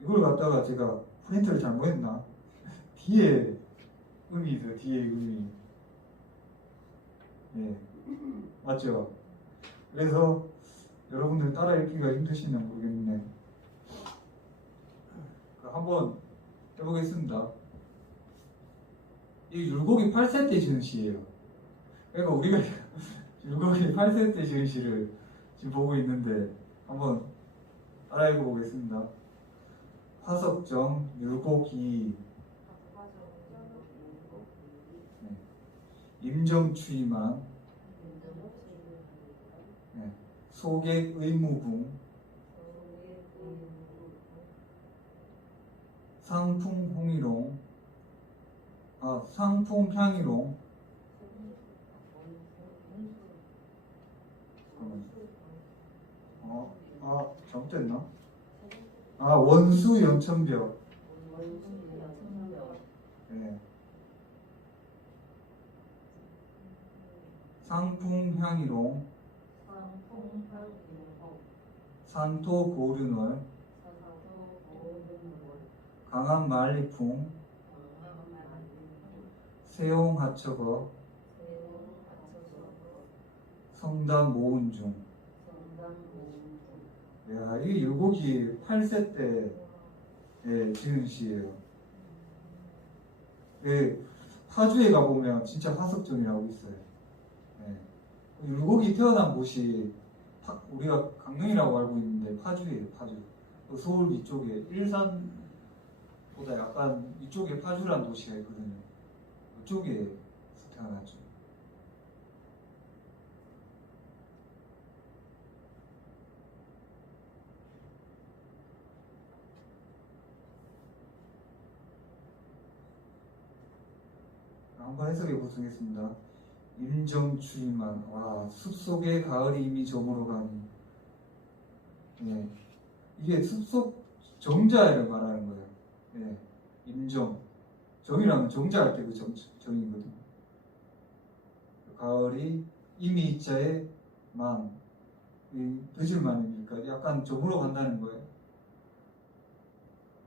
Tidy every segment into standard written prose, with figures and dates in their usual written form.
이걸 갖다가 제가 프린트를 잘못했나? 뒤에 음이 있어요. 뒤에 음이. 예, 맞죠? 그래서 여러분들 따라 읽기가 힘드시나 모르겠네. 한번 해보겠습니다. 이 율곡이 8세 때 지은 시예요. 그러니까 우리가 율곡이 8세 때 지은 시를 지금 보고 있는데 한번 따라 읽어보겠습니다. 화석정 율곡이 임정추이만 소객 의무궁 상풍홍이롱 상풍향이롱 잘못됐나? 원수 연천벽. 네. 상풍향이롱 산토 고륜월 강한 말리풍 세용하처거 성담 모은중. 야, 이게 율곡이 8세 때 지은 시예요. 파주에 가보면 진짜 화석정이라고 있어요. 율곡이 태어난 곳이 우리가 강릉이라고 알고 있는데 파주예요. 파주. 서울 이쪽에 일산보다 약간 이쪽에 파주라는 도시가 있거든요. 이쪽에서 태어났죠. 한번 해석해 보겠습니다. 임정추이만. 숲속에 가을이 이미 저물어 가니. 예, 이게 숲속 정자를 말하는 거예요. 예, 임정. 정이라면 정자할 때 그 정이거든요. 가을이 이미 이자에 만. 늦을 만이니까 약간 저물어 간다는 거예요.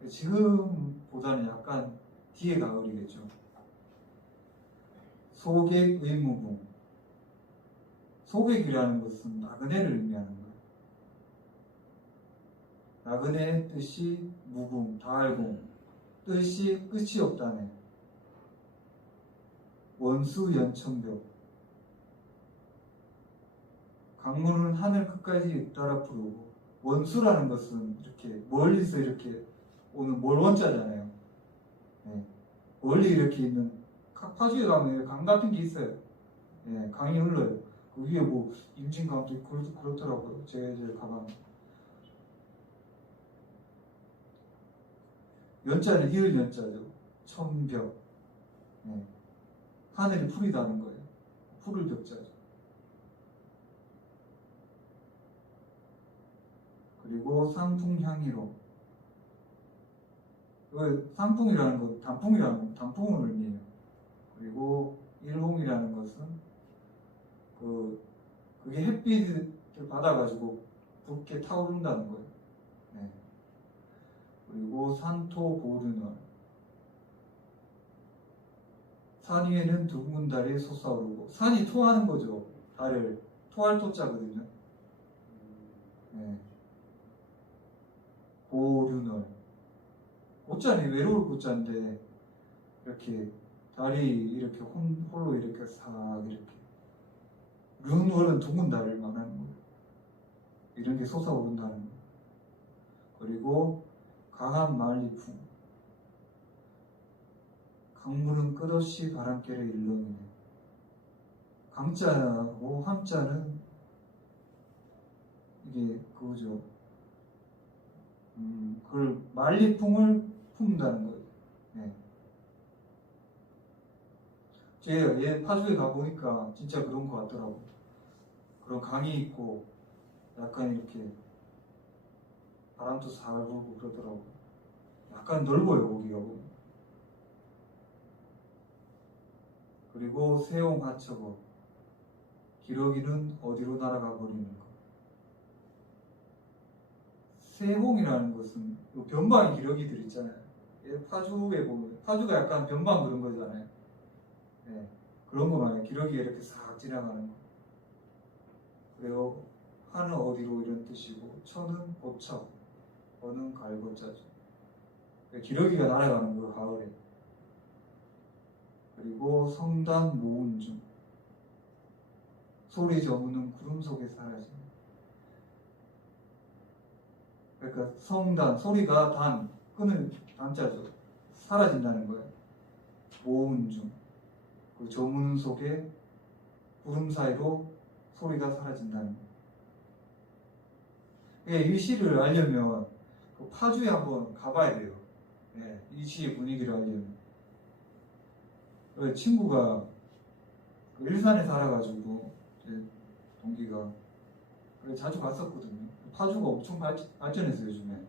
지금보다는 약간 뒤에 가을이겠죠. 소객 의무궁. 소객이라는 것은 나그네를 의미하는 거예요. 나그네의 뜻이 무궁, 다알궁. 뜻이 끝이 없다네. 원수 연천벽. 강물은 하늘 끝까지 따라 부르고. 원수라는 것은 이렇게 멀리서 이렇게 오는 몰원자잖아요. 네. 멀리 이렇게 있는 파주에 가면 강 같은 게 있어요. 예, 강이 흘러요. 그 위에 뭐 임진강도 있고 그렇더라고요. 제가 가방. 연자는 이을 연자죠. 천벽. 예. 하늘이 풀이다는 거예요. 풀을 벽자죠. 그리고 상풍향이로. 상풍이라는 것, 단풍을 의미해요. 그리고 일홍이라는 것은 그게 햇빛을 받아가지고 붉게 타오른다는 거예요. 네. 그리고 산토 고르널. 산 위에는 둥근 달이 솟아오르고. 산이 토하는 거죠. 달을. 토할 토자거든요. 네. 고르널. 고자는 외로울 고자인데 이렇게 달이 이렇게 홀로 이렇게 싹 이렇게. 룬월은 둥근 달을 말하는 거예요. 이런 게 솟아오른다는 거예요. 그리고 강한 말리풍. 강물은 끝없이 바람결에 일렁이네. 강자하고 함자는 이게 그거죠. 그걸 말리풍을 품는다는 거예요. 네. 제가 파주에 가보니까 진짜 그런 것 같더라고. 그런 강이 있고 약간 이렇게 바람도 살 불고 그러더라고. 약간 넓어요 거기가 보면. 그리고 세용하처거. 기러기는 어디로 날아가 버리는 거. 세홍이라는 것은 요 변방 기러기들 있잖아요. 파주에 보면 파주가 약간 변방 그런 거잖아요. 예, 그런 거 말이에요. 기러기가 이렇게 싹 지나가는 거. 그리고 하는 어디로 이런 뜻이고 천은 고쳐, 어는 갈고자죠. 기러기가 날아가는 거 가을에. 그리고 성단 모은 중 소리 저무는 구름 속에 사라지는. 그러니까 성단 소리가 단 끈을 단자죠. 사라진다는 거예요. 모은 중 그 저문 속에 구름 사이로 소리가 사라진다는 거예요. 이 시를 알려면 그 파주에 한번 가봐야 돼요. 예, 이 시의 분위기를 알려면. 친구가 그 일산에 살아가지고 제 동기가 자주 갔었거든요. 파주가 엄청 발전했어요 요즘에.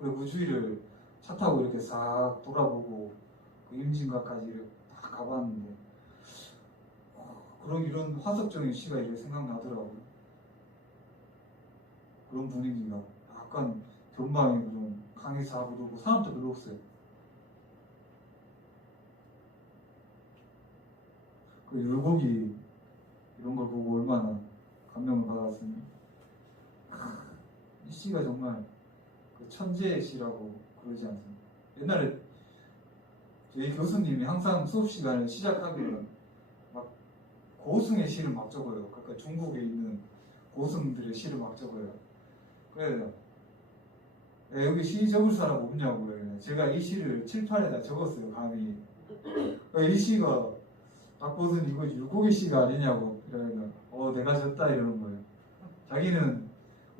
그리고 그 주위를 차 타고 이렇게 싹 돌아보고 그 임진각까지 이렇게 다 가봤는데 그런 이런 화석적인 시가 이렇게 생각나더라고요. 그런 분위기가 약간 견방이 좀 강이 싹 오르고 사람도 별로 없어요. 그 율곡이 이런 걸 보고 얼마나 감명을 받았으면 이 시가 정말 그 천재의 시라고 그러지 않습니까? 옛날에 저희 교수님이 항상 수업 시간을 시작하면 막 고승의 시를 막 적어요. 그러니까 중국에 있는 고승들의 시를 막 적어요. 그래서 여기 시 적을 사람 없냐고요. 제가 이 시를 칠판에다 적었어요. 감히. 이 시가 딱 보더니 이거 율곡의 시가 아니냐고 이러면 내가 졌다 이러는 거예요. 자기는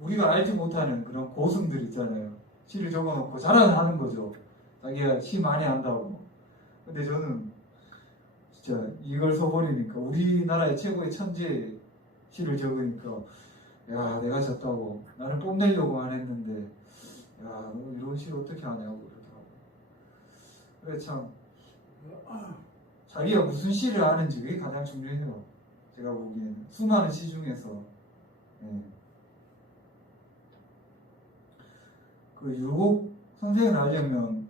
우리가 알지 못하는 그런 고승들 있잖아요. 시를 적어놓고 자랑하는 거죠. 자기가 시 많이 안다고. 근데 저는 진짜 이걸 써버리니까 우리나라의 최고의 천재 시를 적으니까 야 내가 졌다고 나는 뽐내려고만 했는데 야 너 이런 시 어떻게 하냐고 그러더라고. 그래 참 자기가 무슨 시를 아는지 그게 가장 중요해요. 제가 보기에는 수많은 시 중에서 그 율곡 선생을 알려면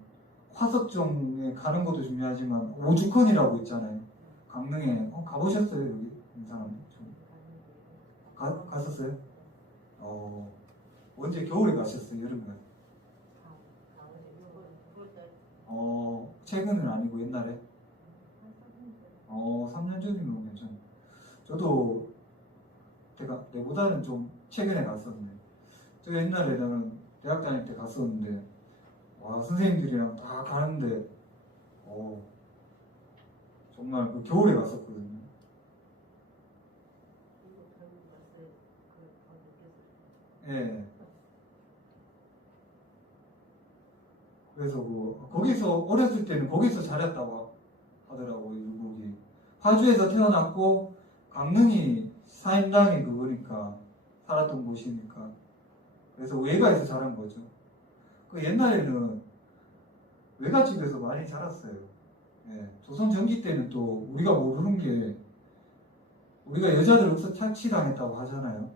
화석정에 가는 것도 중요하지만 오죽헌이라고 있잖아요. 강릉에 가보셨어요 여기 이 사람? 갔었어요? 언제 겨울에 가셨어요? 여름에? 최근은 아니고 옛날에? 3년 전이면 괜찮아요. 저도 내보다는 좀 최근에 갔었는데 저 옛날에 나는 대학 다닐 때 갔었는데 와 선생님들이랑 다 가는데 정말 그 겨울에 갔었거든요. 예. 그래서 거기서 어렸을 때는 거기서 잘했다고 하더라고요. 율곡이 파주에서 태어났고 강릉이 사임당이 그거니까 살았던 곳이니까 그래서 외가에서 자란 거죠. 그 옛날에는 외갓집에서 많이 자랐어요. 예. 조선 전기 때는 또 우리가 모르는 게 우리가 여자들 여기서 착취당했다고 하잖아요.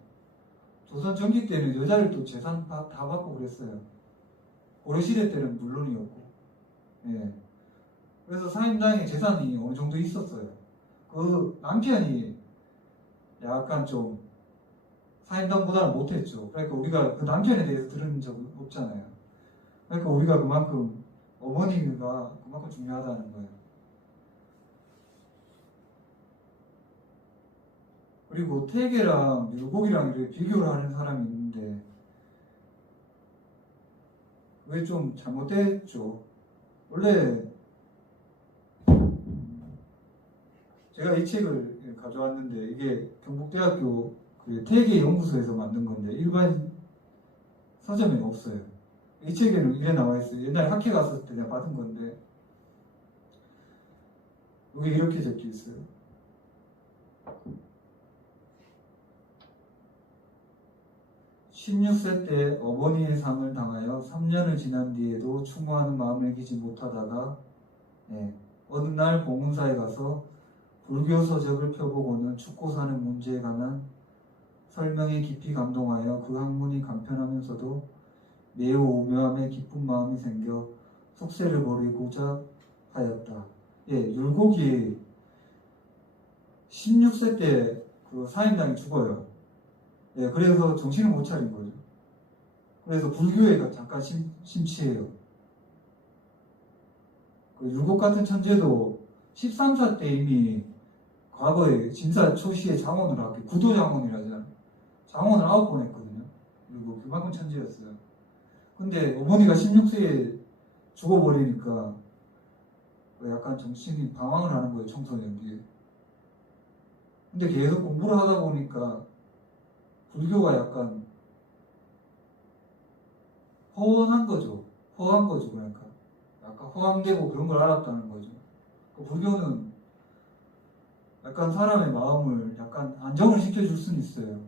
조선 전기 때는 여자를 또 재산 다 받고 그랬어요. 고려시대 때는 물론이었고. 예. 그래서 사임당에 재산이 어느 정도 있었어요. 그 남편이 약간 좀 사임당보다는 못했죠. 그러니까 우리가 그 남편에 대해서 들은 적은 없잖아요. 그러니까 우리가 그만큼 어머니가 그만큼 중요하다는 거예요. 그리고 태계랑 율곡이랑 이렇게 비교를 하는 사람이 있는데 그게 좀 잘못됐죠. 원래 제가 이 책을 가져왔는데 이게 경북대학교 그 태계 연구소에서 만든 건데 일반 서점에 없어요. 이 책에는 이래 나와 있어요. 옛날에 학회 갔을 때 내가 받은 건데 여기 이렇게 적혀 있어요. 16세 때 어머니의 상을 당하여 3년을 지난 뒤에도 추모하는 마음을 이기지 못하다가 어느 날 공문사에 가서 불교 서적을 펴보고는 죽고 사는 문제에 관한 설명에 깊이 감동하여 그 학문이 간편하면서도 매우 오묘함에 기쁜 마음이 생겨 속세를 버리고자 하였다. 예, 율곡이 16세 때 그 사임당이 죽어요. 예, 그래서 정신을 못 차린 거죠. 그래서 불교에 잠깐 심취해요. 그 율곡 같은 천재도 13사 때 이미 과거에 진사 초시에 장원을 하고 구도장원이라잖아요. 장원을 9번 했거든요. 그리고 그만큼 천재였어요. 근데 어머니가 16세에 죽어버리니까 약간 정신이 방황을 하는 거예요. 청소년기에. 근데 계속 공부를 하다 보니까 불교가 약간 허원한 거죠. 허한 거죠. 그러니까 약간 허황되고 그런 걸 알았다는 거죠. 그 불교는 약간 사람의 마음을 약간 안정을 시켜줄 수는 있어요.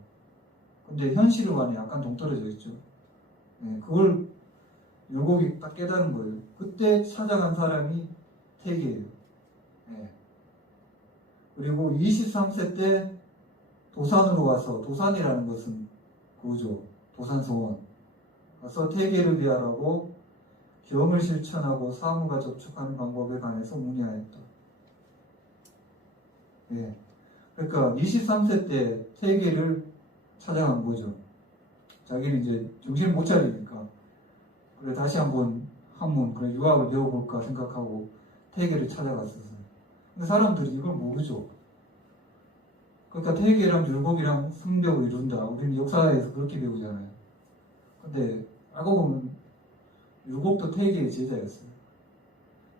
근데 현실과는 약간 동떨어져 있죠. 네, 그걸 율곡이 딱 깨달은 거예요. 그때 찾아간 사람이 태계예요. 네. 그리고 23세 때 도산으로 가서, 도산이라는 것은 그거죠. 도산소원. 가서 태계를 비하라고 경을 실천하고 사무가 접촉하는 방법에 관해서 문의하였다. 예. 그러니까 23세 때 태계를 찾아간 거죠. 자기는 이제 정신을 못 차리니까. 그래, 다시 한번 그래, 유학을 배워볼까 생각하고 태계를 찾아갔었어요. 근데 사람들이 이걸 모르죠. 그러니까 태계랑 율곡이랑 성벽을 이룬다. 우리는 역사에서 그렇게 배우잖아요. 근데 알고 보면 율곡도 태계의 제자였어요.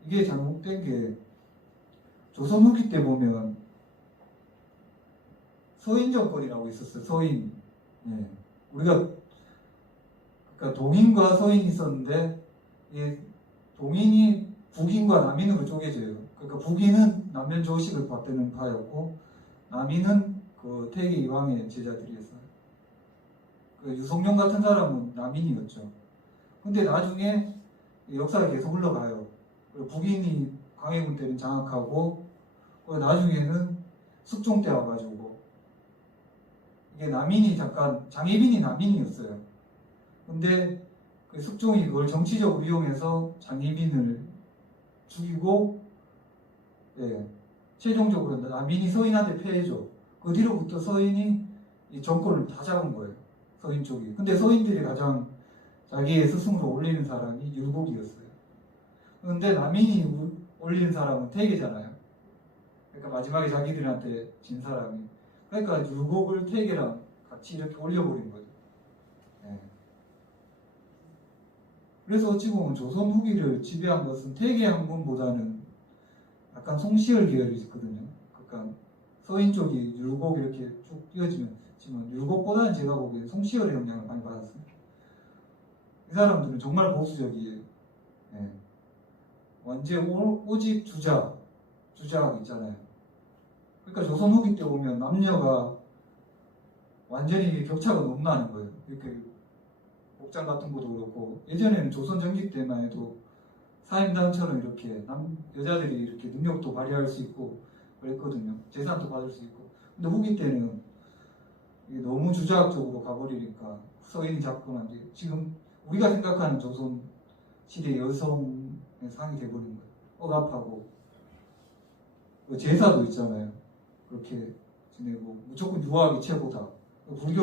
이게 잘못된 게 조선 후기 때 보면 서인 정권이라고 있었어요. 서인. 예. 우리가 그러니까 동인과 서인이 있었는데 이 동인이 북인과 남인으로 쪼개져요. 그러니까 북인은 남면 조식을 받드는 파였고 남인은 그 태계 이황의 제자들이었어요. 그 유성룡 같은 사람은 남인이었죠. 근데 나중에 역사가 계속 흘러가요. 북인이 광해군 때는 장악하고 나중에는 숙종 때 와가지고 이게 남인이 잠깐 장혜빈이 남인이었어요. 근데 그 숙종이 그걸 정치적으로 이용해서 장혜빈을 죽이고 예, 최종적으로 남인이 서인한테 패해줘. 그 뒤로부터 서인이 이 정권을 다 잡은 거예요. 서인 쪽이. 근데 서인들이 가장 자기의 스승으로 올리는 사람이 율곡이었어요. 근데 남인이 올리는 사람은 태계잖아요. 그러니까 마지막에 자기들한테 진 사람이. 그러니까 율곡을 태계랑 같이 이렇게 올려버린 거죠. 네. 그래서 어찌 보면 조선 후기를 지배한 것은 태계 학문보다는 약간 송시열 계열이 있거든요. 그러니까 서인 쪽이 율곡 이렇게 쭉 이어지면 율곡보다는 제가 보기엔 송시열의 영향을 많이 받았습니다. 이 사람들은 정말 보수적이에요. 네. 완전 오직 주작 있잖아요. 그러니까 조선 후기 때 보면 남녀가 완전히 격차가 너무 나는 거예요. 이렇게 복장 같은 것도 그렇고 예전에는 조선 전기 때만 해도 사임당처럼 이렇게 여자들이 이렇게 능력도 발휘할 수 있고 그랬거든요. 재산도 받을 수 있고. 근데 후기 때는 이게 너무 주자학적으로 가버리니까 서인이 자꾸만 지금 우리가 생각하는 조선 시대 여성의 상이 돼버린 거예요. 억압하고 제사도 있잖아요. 그렇게 지내고 무조건 유학이 최고다. 불교